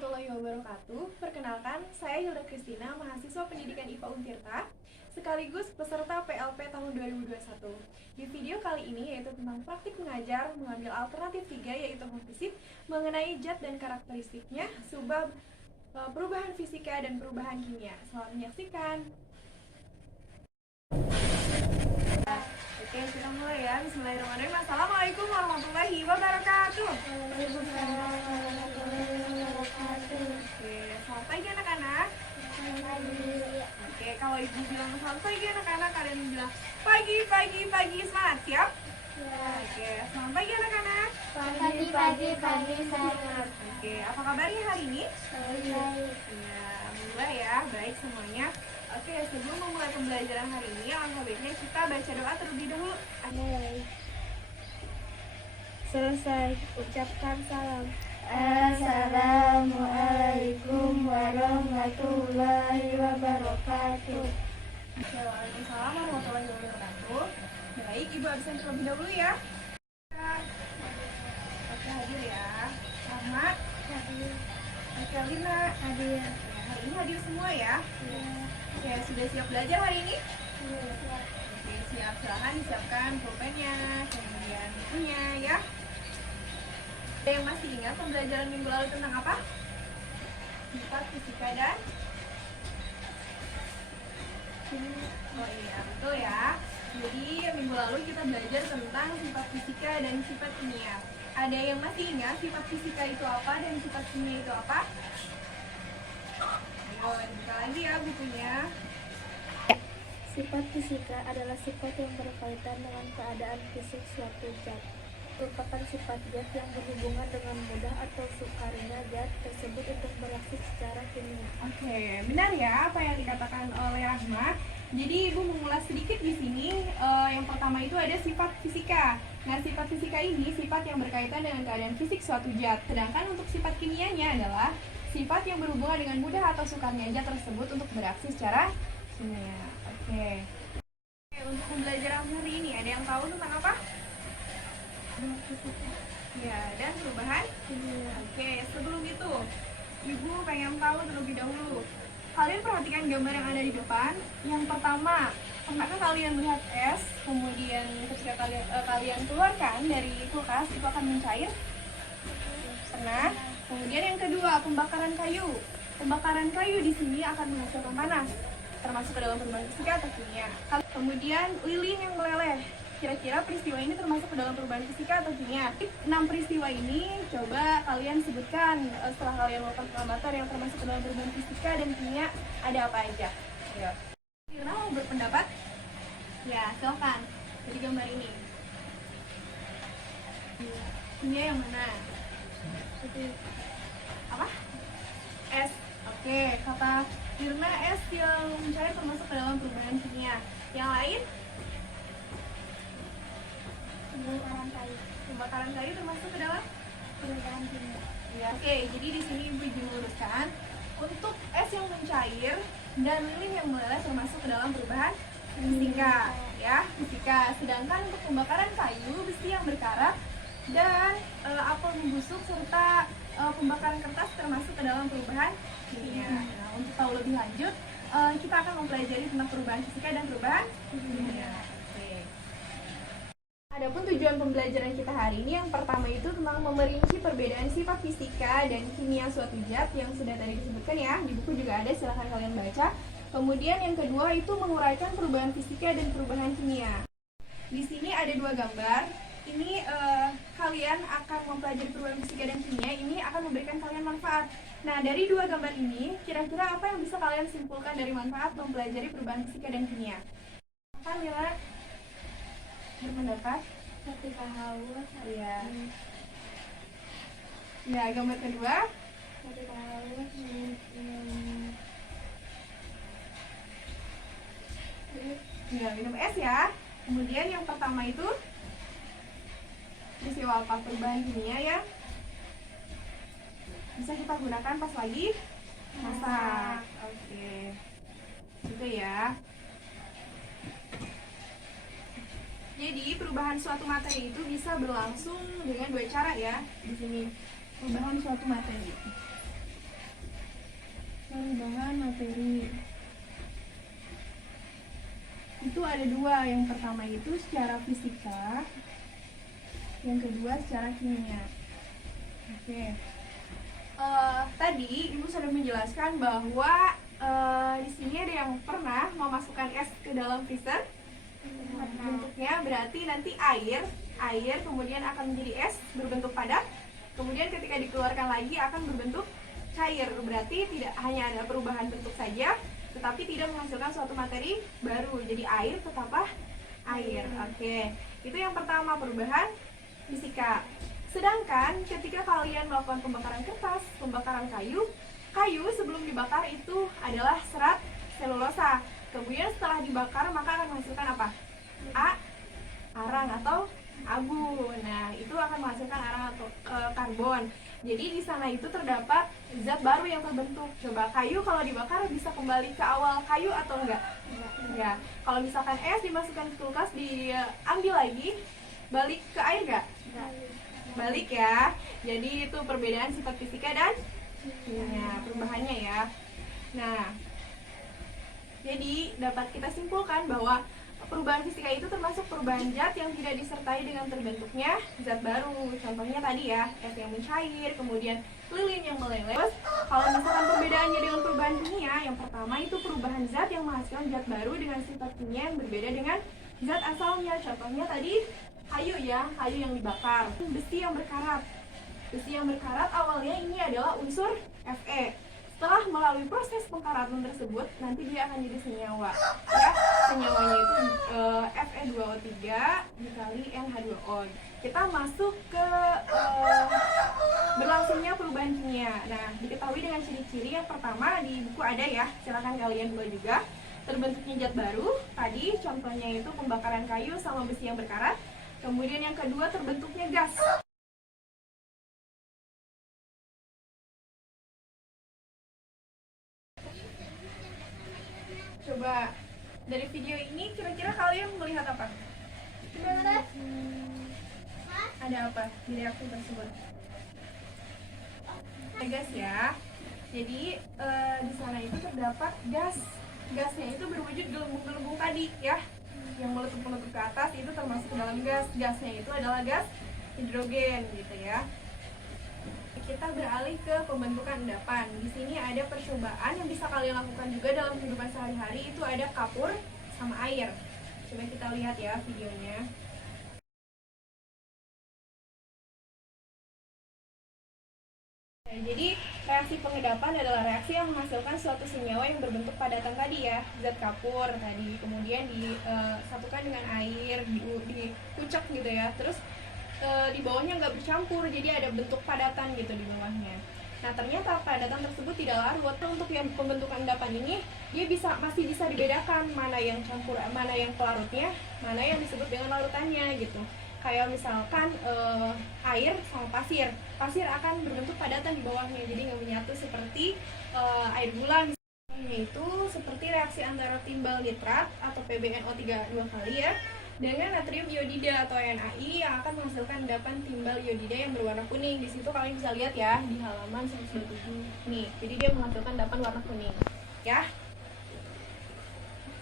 warahmatullahi wabarakatuh. Perkenalkan, saya Hilda Kristina, mahasiswa pendidikan IPA Untirta, sekaligus peserta PLP tahun 2021. Di video kali ini yaitu tentang praktik mengajar mengambil alternatif 3 yaitu home visit mengenai zat dan karakteristiknya, sebab perubahan fisika dan perubahan kimia. Selamat menyaksikan. Oke, kita mulai ya. Bismillahirrahmanirrahim. Assalamualaikum warahmatullahi wabarakatuh. Oke, selamat pagi anak-anak. Oke, kalau ibu bilang selamat pagi anak-anak, kalian bilang pagi, pagi, pagi. Semangat, siap? Oke, selamat pagi anak-anak. Pagi, sehat. Oke, apa kabarnya hari ini? Ya, alhamdulillah ya, baik semuanya. Oke, sebelum memulai pembelajaran hari ini, alangkah baiknya kita baca doa terlebih dahulu. Selesai, ucapkan salam. Assalamualaikum warahmatullahi wabarakatuh. Waalaikumsalam warahmatullahi wabarakatuh. Baik, ibu absen terlebih dahulu ya. Oke, hadir ya. Rahmat, Hadir. oke, Lina, Hadir. hari ini hadir semua ya. Oke, sudah siap belajar hari ini? Oke, siap. Silahkan disiapkan pulpennya, kemudian bukunya ya. Ada yang masih ingat pembelajaran minggu lalu tentang apa? Sifat fisika dan oh iya, betul ya. Jadi minggu lalu kita belajar tentang sifat fisika dan sifat kimia. Ada yang masih ingat sifat fisika itu apa dan sifat kimia itu apa? Ayo, buka lagi ya bukunya. Sifat fisika adalah sifat yang berkaitan dengan keadaan fisik suatu zat. Merupakan sifat zat yang berhubungan dengan mudah atau sukarnya zat tersebut untuk bereaksi secara kimia. Oke, benar ya apa yang dikatakan oleh Rahmat. Jadi ibu mengulas sedikit di sini. Yang pertama itu ada sifat fisika. Nah, sifat fisika ini sifat yang berkaitan dengan keadaan fisik suatu zat. Sedangkan untuk sifat kimianya adalah sifat yang berhubungan dengan mudah atau sukarnya zat tersebut untuk bereaksi secara kimia. Oke. Untuk pembelajaran hari ini ada yang tahu tentang apa? Ya, dan perubahan kimia. Oke, sebelum itu ibu pengen tahu terlebih dahulu. Kalian perhatikan gambar yang ada di depan. Yang pertama, pernahkah kalian melihat es, kemudian ketika kalian keluarkan dari kulkas itu akan mencair? Pernah. Kemudian yang kedua, pembakaran kayu. Pembakaran kayu di sini akan menghasilkan panas, termasuk ke dalam perubahan fisika atau kimia. Kemudian lilin yang meleleh. Kira-kira peristiwa ini termasuk ke dalam perubahan fisika atau kimia? 6 peristiwa ini coba kalian sebutkan setelah kalian melakukan pengamatan yang termasuk ke dalam perubahan fisika dan kimia ada apa aja? Ayo. Irna mau berpendapat? Ya, silakan. Jadi gambar ini. Kimia yang mana? Apa? Es. Oke, kata Irna es yang mencair termasuk ke dalam perubahan kimia. Yang lain? Pembakaran kayu termasuk ke dalam perubahan kimia. Ya, oke, jadi di sini ibu meluruskan untuk es yang mencair dan lilin yang meleleh termasuk ke dalam perubahan fisika, ya, fisika. Sedangkan untuk pembakaran kayu, besi yang berkarat dan apel membusuk serta pembakaran kertas termasuk ke dalam perubahan kimia. Nah, untuk tahu lebih lanjut, kita akan mempelajari tentang perubahan fisika dan perubahan kimia. Adapun tujuan pembelajaran kita hari ini yang pertama itu tentang memerinci perbedaan sifat fisika dan kimia suatu zat yang sudah tadi disebutkan ya, di buku juga ada, silahkan kalian baca. Kemudian yang kedua itu menguraikan perubahan fisika dan perubahan kimia. Di sini ada dua gambar. Ini kalian akan mempelajari perubahan fisika dan kimia, ini akan memberikan kalian manfaat. Nah, dari dua gambar ini, kira-kira apa yang bisa kalian simpulkan dari manfaat mempelajari perubahan fisika dan kimia? Kan Mila berpendapat? Ketika haus, Iya. Ya, gambar kedua. ketika haus, Ya, minum es ya. Kemudian yang pertama itu peristiwa apa? Perubahan kimia ya. Bisa kita gunakan pas lagi masak. Oke. Gitu ya. Jadi perubahan suatu materi itu bisa berlangsung dengan dua cara ya di sini. Perubahan suatu materi. Perubahan materi itu ada dua, yang pertama itu secara fisika, yang kedua secara kimia. Oke. Tadi Ibu sudah menjelaskan bahwa di sini ada yang pernah memasukkan es ke dalam freezer. Bentuknya berarti nanti air kemudian akan menjadi es berbentuk padat. Kemudian ketika dikeluarkan lagi akan berbentuk cair. Berarti tidak hanya ada perubahan bentuk saja, tetapi tidak menghasilkan suatu materi baru. Jadi air tetaplah air. Oke. Itu yang pertama, perubahan fisika. Sedangkan ketika kalian melakukan pembakaran kertas, pembakaran kayu sebelum dibakar itu adalah serat selulosa. Kemudian setelah dibakar maka akan menghasilkan apa? Arang atau abu. Nah, itu akan menghasilkan arang atau karbon. Jadi di sana itu terdapat zat baru yang terbentuk. Coba kayu kalau dibakar bisa kembali ke awal kayu atau enggak? Enggak. Kalau misalkan es dimasukkan ke kulkas, diambil lagi, balik ke air enggak? Balik ya. Jadi itu perbedaan sifat fisika dan kimia, perubahannya ya. Nah, jadi dapat kita simpulkan bahwa perubahan fisika itu termasuk perubahan zat yang tidak disertai dengan terbentuknya zat baru. Contohnya tadi ya, es yang mencair, kemudian lilin yang meleleh. Terus kalau misalkan perbedaannya dengan perubahan kimia, yang pertama itu perubahan zat yang menghasilkan zat baru dengan sifat kimia yang berbeda dengan zat asalnya. Contohnya tadi kayu ya, kayu yang dibakar. Besi yang berkarat. Besi yang berkarat awalnya ini adalah unsur Fe. Setelah melalui proses pengkaratan tersebut, nanti dia akan jadi senyawa. Ya, senyawanya itu Fe2O3 dikali NH2O. Kita masuk ke berlangsungnya perubahan kimia. Nah, diketahui dengan ciri-ciri yang pertama di buku ada ya, silakan kalian buat juga. Terbentuknya zat baru. Tadi contohnya itu pembakaran kayu sama besi yang berkarat. Kemudian yang kedua terbentuknya gas. Coba dari video ini kira-kira kalian melihat apa? Ada apa di reaksi tersebut? Gas ya. Jadi di sana itu terdapat gas. Gasnya itu berwujud gelembung-gelembung tadi ya. Yang meletup-meletup ke atas itu termasuk ke dalam gas. Gasnya itu adalah gas hidrogen gitu ya. Kita beralih ke pembentukan endapan. Di sini ada percobaan yang bisa kalian lakukan juga dalam kehidupan sehari-hari, itu ada kapur sama air. Coba kita lihat ya videonya. Jadi reaksi pengendapan adalah reaksi yang menghasilkan suatu senyawa yang berbentuk padatan tadi ya, zat kapur tadi, kemudian disatukan dengan air, dikucek gitu ya, terus di bawahnya nggak bercampur, jadi ada bentuk padatan gitu di bawahnya. Nah, ternyata padatan tersebut tidak larut. Untuk yang pembentukan endapan ini, dia masih bisa dibedakan mana yang campur, mana yang pelarutnya, mana yang disebut dengan larutannya gitu. Kayak misalkan air sama pasir akan berbentuk padatan di bawahnya, jadi nggak menyatu seperti air gula. Yaitu seperti reaksi antara timbal nitrat atau PbNO3 dua kali ya dengan natrium iodida atau NaI yang akan menghasilkan endapan timbal iodida yang berwarna kuning. Di situ kalian bisa lihat ya di halaman 127 nih. Jadi dia menghasilkan endapan warna kuning ya.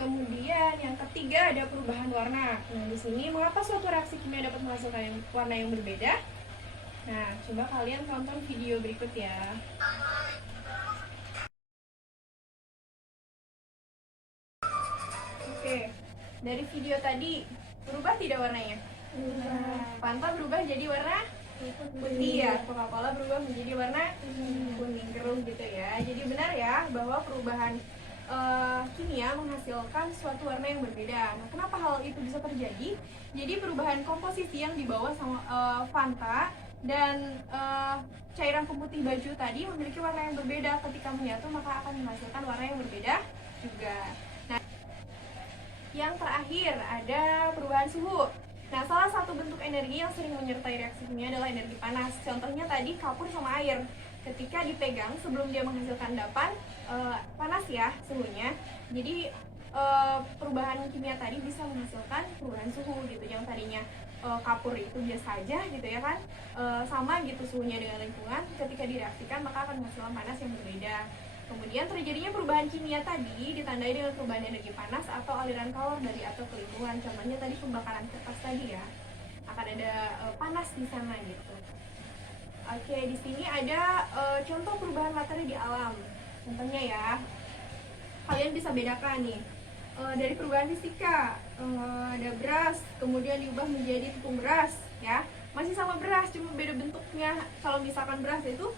Kemudian yang ketiga ada perubahan warna. Nah, di sini mengapa suatu reaksi kimia dapat menghasilkan warna yang berbeda? Nah, coba kalian tonton video berikut ya. Oke, dari video tadi berubah tidak warnanya? Fanta berubah jadi warna putih ya, Coca-Cola berubah menjadi warna kuning keruh gitu ya. Jadi benar ya bahwa perubahan kimia menghasilkan suatu warna yang berbeda. Nah, kenapa hal itu bisa terjadi? Jadi perubahan komposisi yang dibawa sama Fanta dan cairan pemutih baju tadi memiliki warna yang berbeda. Ketika menyatu maka akan menghasilkan warna yang berbeda juga. Nah, yang terakhir ada perubahan suhu. Nah, salah satu bentuk energi yang sering menyertai reaksi kimia adalah energi panas. Contohnya tadi kapur sama air. Ketika dipegang sebelum dia menghasilkan endapan, panas ya suhunya. Jadi perubahan kimia tadi bisa menghasilkan perubahan suhu gitu. Yang tadinya kapur itu biasa aja gitu ya kan, sama gitu suhunya dengan lingkungan. Ketika direaksikan maka akan menghasilkan panas yang berbeda. Kemudian terjadinya perubahan kimia tadi ditandai dengan perubahan energi panas atau aliran kalor dari atau ke lingkungan. Contohnya tadi pembakaran kertas tadi ya, akan ada panas di sana gitu. Oke, di sini ada contoh perubahan materi di alam. Contohnya ya, kalian bisa bedakan nih dari perubahan fisika. Ada beras, kemudian diubah menjadi tepung beras, ya. Masih sama beras, cuma beda bentuknya. Kalau misalkan beras itu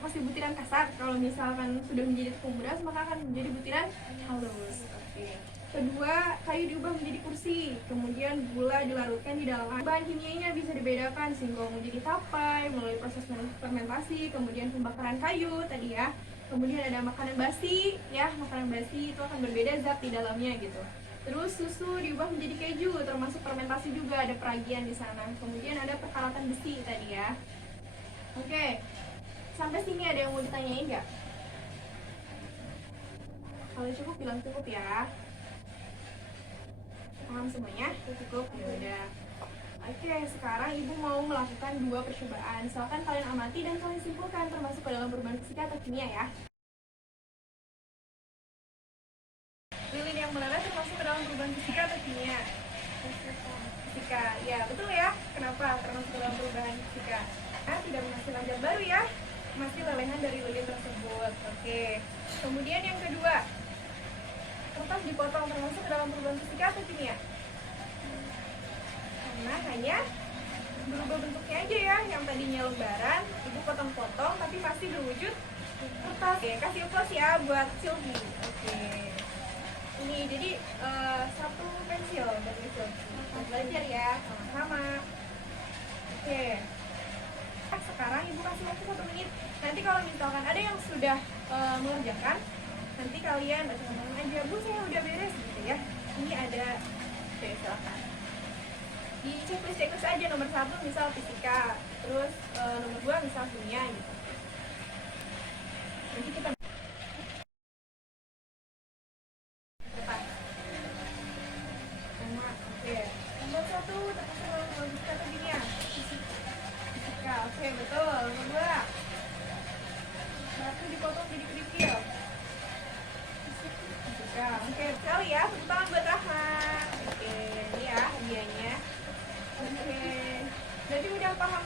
masih butiran kasar. Kalau misalkan sudah menjadi tepung beras, maka akan menjadi butiran halus. Oke. Kedua, kayu diubah menjadi kursi, kemudian gula dilarutkan di dalam air. Bahan kimianya bisa dibedakan, singkong menjadi tapai melalui proses fermentasi, kemudian pembakaran kayu tadi ya. Kemudian ada makanan basi, ya, makanan basi itu akan berbeda zat di dalamnya gitu. Terus susu diubah menjadi keju, termasuk fermentasi juga, ada peragian di sana. Kemudian ada perkaratan besi tadi ya. Oke, sampai sini ada yang mau ditanyain nggak? Kalau cukup bilang cukup ya. Paham semuanya? Cukup? Ya udah. Oke, sekarang ibu mau melakukan 2 percobaan. Silakan kalian amati dan kalian simpulkan, termasuk ke dalam perubahan fisika atau kimia ya. Lilin yang meleleh termasuk ke dalam perubahan fisika atau kimia? Fisika, ya betul ya. Kenapa termasuk ke dalam perubahan fisika? Nah, tidak menghasilkan zat baru ya, masih lelehan dari lilin tersebut. Oke. Kemudian yang kedua, kertas dipotong termasuk ke dalam perubahan fisika atau kimia? Karena hanya berubah bentuknya aja ya, yang tadinya lembaran, ibu potong-potong tapi masih berwujud kertas. Oke, kasih aplaus ya buat Sylvie. Oke. Ini jadi 1 pensil dari Sylvie. Belajar ya, sama-sama. Oke. Sekarang ibu kasih waktu 1 menit. Nanti kalau misalkan ada yang sudah mengerjakan, nanti kalian baca teman aja, Bu saya udah beres gitu ya. Ini ada, oke silakan. Di checklist aja, nomor 1 misal fisika, terus nomor 2 misal kimia gitu. Nanti kita oke. Nomor 1 termasuk dalam fisika atau kimia? Fisika, oke betul. Nomor 2, batu dipotong jadi kerikil. Fisika, oke sekali ya. Tepuk tangan buat Rahma. Oke, ini ya hadiahnya. Oke, jadi udah paham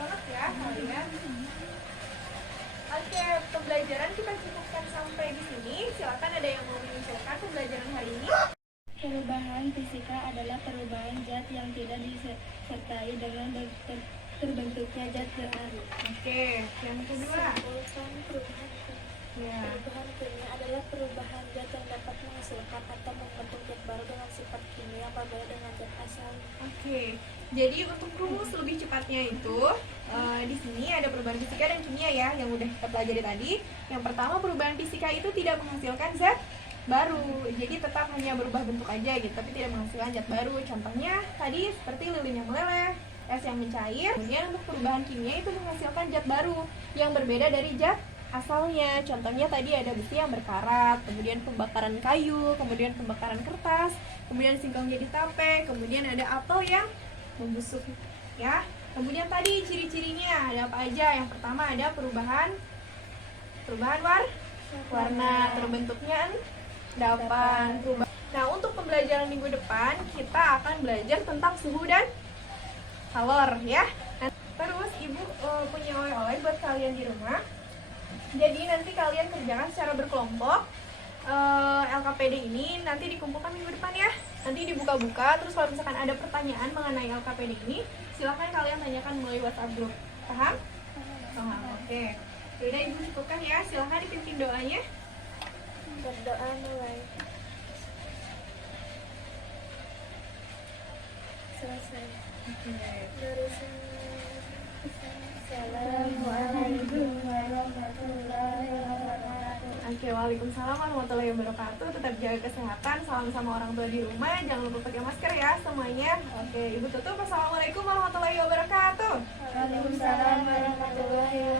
banget ya kalian. Oke, pembelajaran kita cukupkan sampai di sini. Silakan ada yang mau menunjukkan pembelajaran hari ini. Perubahan fisika adalah perubahan zat yang tidak disertai dengan terbentuknya zat baru. Oke, yang kedua. Simpulkan perubahan Ya. Perubahan kimia adalah perubahan zat yang dapat menghasilkan atau membentuk zat baru dengan sifat kimia yang berbeda dengan zat asal. Oke, jadi untuk rumus lebih cepatnya itu di sini ada perubahan fisika dan kimia ya yang udah kita pelajari tadi. Yang pertama, perubahan fisika itu tidak menghasilkan zat baru, jadi tetap hanya berubah bentuk aja gitu, tapi tidak menghasilkan zat baru. Contohnya tadi seperti lilin yang meleleh, es yang mencair. Kemudian untuk perubahan kimia itu menghasilkan zat baru yang berbeda dari zat asalnya. Contohnya tadi ada besi yang berkarat, kemudian pembakaran kayu, kemudian pembakaran kertas, kemudian singkong jadi tape, kemudian ada apel yang membusuk ya. Kemudian tadi ciri-cirinya ada apa aja? Yang pertama ada perubahan warna, terbentuknya endapan. Nah, untuk pembelajaran minggu depan kita akan belajar tentang suhu dan kalor ya. Nah, terus ibu punya oleh-oleh buat kalian di rumah. Jadi nanti kalian kerjakan secara berkelompok. LKPD ini nanti dikumpulkan minggu depan ya. Nanti dibuka-buka, terus kalau misalkan ada pertanyaan mengenai LKPD ini, silahkan kalian tanyakan melalui WhatsApp group. Paham? Paham. Oke. Yaudah ibu cukupkan ya. Silahkan dipimpin doanya. Berdoa mulai. Selesai. Assalamualaikum warahmatullahi wabarakatuh. Oke, waalaikumsalam warahmatullahi wabarakatuh. Tetap jaga kesehatan, salam sama orang tua di rumah, jangan lupa pakai masker ya semuanya. Oke, ibu tutup. Assalamualaikum warahmatullahi wabarakatuh. Waalaikumsalam warahmatullahi wabarakatuh.